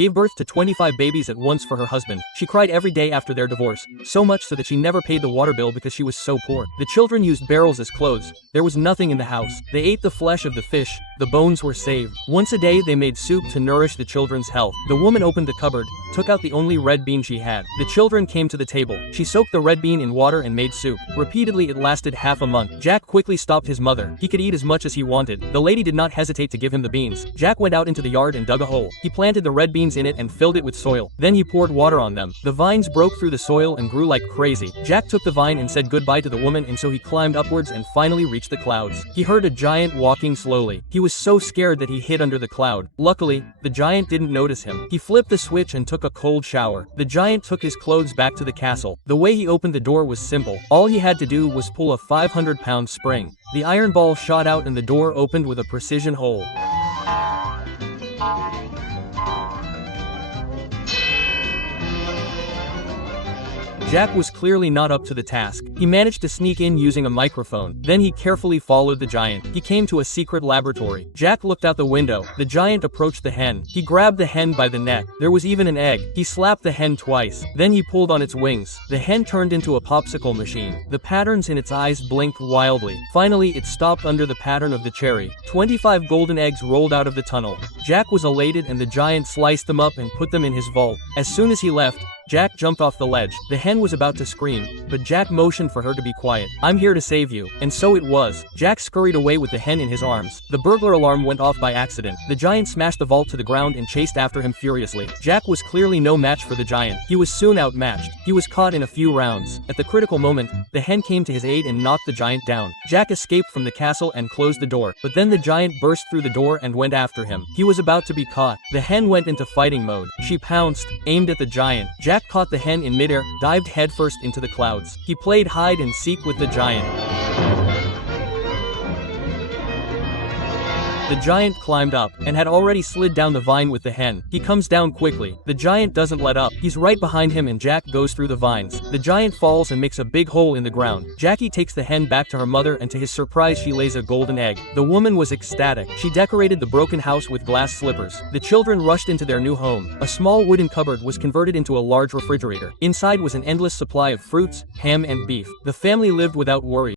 gave birth to 25 babies at once for her husband. She cried every day after their divorce, so much so that she never paid the water bill because she was so poor. The children used barrels as clothes. There was nothing in the house. They ate the flesh of the fish. The bones were saved. Once a day they made soup to nourish the children's health. The woman opened the cupboard, took out the only red bean she had. The children came to the table. She soaked the red bean in water and made soup. Repeatedly it lasted half a month. Jack quickly stopped his mother. He could eat as much as he wanted. The lady did not hesitate to give him the beans. Jack went out into the yard and dug a hole. He planted the red beans in it and filled it with soil. Then he poured water on them. The vines broke through the soil and grew like crazy. Jack took the vine and said goodbye to the woman, and so he climbed upwards and finally reached the clouds. He heard a giant walking slowly. He was so scared that he hid under the cloud. Luckily, the giant didn't notice him. He flipped the switch and took a cold shower. The giant took his clothes back to the castle. The way he opened the door was simple. All he had to do was pull a 500-pound spring. The iron ball shot out and the door opened with a precision hole. Jack was clearly not up to the task. He managed to sneak in using a microphone. Then he carefully followed the giant. He came to a secret laboratory. Jack looked out the window. The giant approached the hen. He grabbed the hen by the neck. There was even an egg. He slapped the hen twice. Then he pulled on its wings. The hen turned into a popsicle machine. The patterns in its eyes blinked wildly. Finally, it stopped under the pattern of the cherry. 25 golden eggs rolled out of the tunnel. Jack was elated and the giant sliced them up and put them in his vault. As soon as he left, Jack jumped off the ledge. The hen was about to scream, but Jack motioned for her to be quiet. "I'm here to save you." And so it was. Jack scurried away with the hen in his arms. The burglar alarm went off by accident. The giant smashed the vault to the ground and chased after him furiously. Jack was clearly no match for the giant. He was soon outmatched. He was caught in a few rounds. At the critical moment, the hen came to his aid and knocked the giant down. Jack escaped from the castle and closed the door, but then the giant burst through the door and went after him. He was about to be caught. The hen went into fighting mode. She pounced, aimed at the giant. Jack caught the hen in midair, dived headfirst into the clouds. He played hide and seek with the giant. The giant climbed up, and had already slid down the vine with the hen. He comes down quickly. The giant doesn't let up. He's right behind him and Jack goes through the vines. The giant falls and makes a big hole in the ground. Jackie takes the hen back to her mother and to his surprise she lays a golden egg. The woman was ecstatic. She decorated the broken house with glass slippers. The children rushed into their new home. A small wooden cupboard was converted into a large refrigerator. Inside was an endless supply of fruits, ham and beef. The family lived without worry.